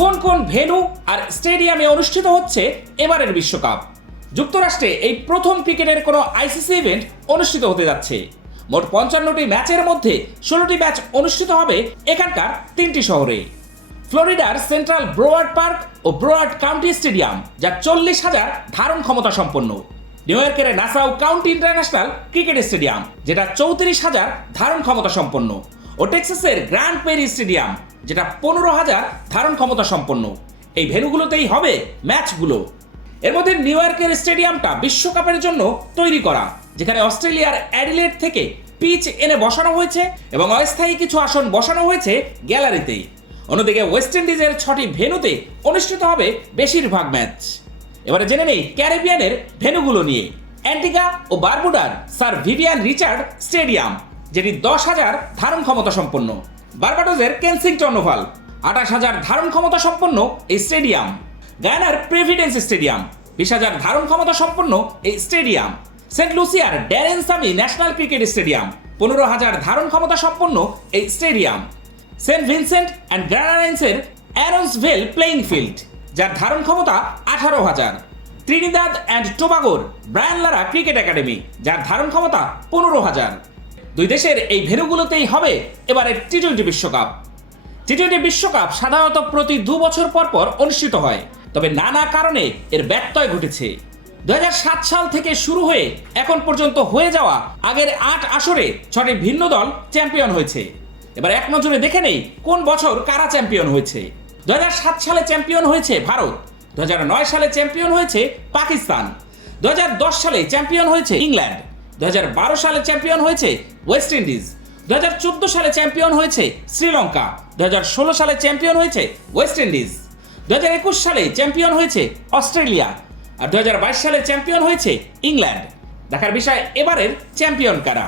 কোন কোন ভেন্যু আর স্টেডিয়ামে অনুষ্ঠিত হচ্ছে এবারের বিশ্বকাপ? যুক্তরাষ্ট্রে এই প্রথম ক্রিকেটের কোনো আইসিসি ইভেন্ট অনুষ্ঠিত হতে যাচ্ছে। মোট পঞ্চান্নটি ম্যাচের মধ্যে ষোলোটি ম্যাচ অনুষ্ঠিত হবে এখানকার তিনটি শহরে। ফ্লোরিডার সেন্ট্রাল ব্রোয়ার্ড পার্ক ও ব্রোয়ার্ড কাউন্টি স্টেডিয়াম, যা চল্লিশ হাজার ধারণ ক্ষমতা সম্পন্ন। নিউ ইয়র্কের Nassau County International Cricket Stadium, যেটা চৌত্রিশ হাজার ধারণ ক্ষমতা সম্পন্ন। ও টেক্সাসের গ্র্যান্ড পেরি স্টেডিয়াম যেটা পনেরো হাজার ধারণ ক্ষমতা সম্পন্ন। এই ভেন্যুগুলোতেই হবে ম্যাচগুলো। এর মধ্যে নিউ ইয়র্কের স্টেডিয়ামটা বিশ্বকাপের জন্য তৈরি করা, যেখানে অস্ট্রেলিয়ার অ্যাডিলেট থেকে পিচ এনে বসানো হয়েছে এবং অস্থায়ী কিছু আসন বসানো হয়েছে গ্যালারিতেই। অন্যদিকে ওয়েস্ট ইন্ডিজের ছটি ভেন্যুতে অনুষ্ঠিত হবে বেশিরভাগ ম্যাচ। এবারে জেনে নেই ক্যারিবিয়ানের ভেন্যুগুলো নিয়ে। অ্যান্টিগা ও বারবুডার স্যার ভিভিয়ান রিচার্ড স্টেডিয়াম। যেটি দশ হাজার ধারণ ক্ষমতা সম্পন্ন। বারবাডোজের কেনসিংটন ওভাল, আঠাশ হাজার ধারণ ক্ষমতা সম্পন্ন এই স্টেডিয়াম। গায়ানার প্রেভিডেন্স স্টেডিয়াম, বিশ হাজার ধারণ ক্ষমতা সম্পন্ন এই stadium. Saint লুসিয়ার Daren Sammy national cricket stadium, পনেরো হাজার ধারণ ক্ষমতা সম্পন্ন এই স্টেডিয়াম। সেন্ট ভিনসেন্ট অ্যান্ড গ্রানারাইন্সের অ্যারন্সভেল প্লেইং ফিল্ড, যার ধারণ ক্ষমতা আঠারো হাজার। ত্রিনিদাদ অ্যান্ড টোবাগোর ব্রায়ান লারা ক্রিকেট একাডেমি, যার ধারণ ক্ষমতা পনেরো হাজার। দুই দেশের এই ভেন্যুগুলোতেই হবে এবারের টি টোয়েন্টি বিশ্বকাপ। টি টোয়েন্টি বিশ্বকাপ সাধারণত প্রতি দু বছর পর পর অনুষ্ঠিত হয়, তবে নানা কারণে এর ব্যত্যয় ঘটেছে। দু হাজার সাত সাল থেকে শুরু হয়ে এখন পর্যন্ত হয়ে যাওয়া আগের আট আসরে ছটি ভিন্ন দল চ্যাম্পিয়ন হয়েছে। এবার এক নজরে দেখে নেই কোন বছর কারা চ্যাম্পিয়ন হয়েছে। দু হাজার সাত সালে চ্যাম্পিয়ন হয়েছে ভারত দু হাজার নয় সালে চ্যাম্পিয়ন হয়েছে পাকিস্তান দু হাজার দশ সালে চ্যাম্পিয়ন হয়েছে ইংল্যান্ড। দু হাজার বারো সালে চ্যাম্পিয়ন হয়েছে ওয়েস্ট ইন্ডিজ। দু হাজার চোদ্দ সালে চ্যাম্পিয়ন হয়েছে শ্রীলঙ্কা। দুই হাজার ষোলো সালে চ্যাম্পিয়ন হয়েছে ওয়েস্ট ইন্ডিজ। দু হাজার একুশ সালে চ্যাম্পিয়ন হয়েছে অস্ট্রেলিয়া। আর দু হাজার বাইশ সালে চ্যাম্পিয়ন হয়েছে ইংল্যান্ড। দেখার বিষয় এবারের চ্যাম্পিয়ন কারা?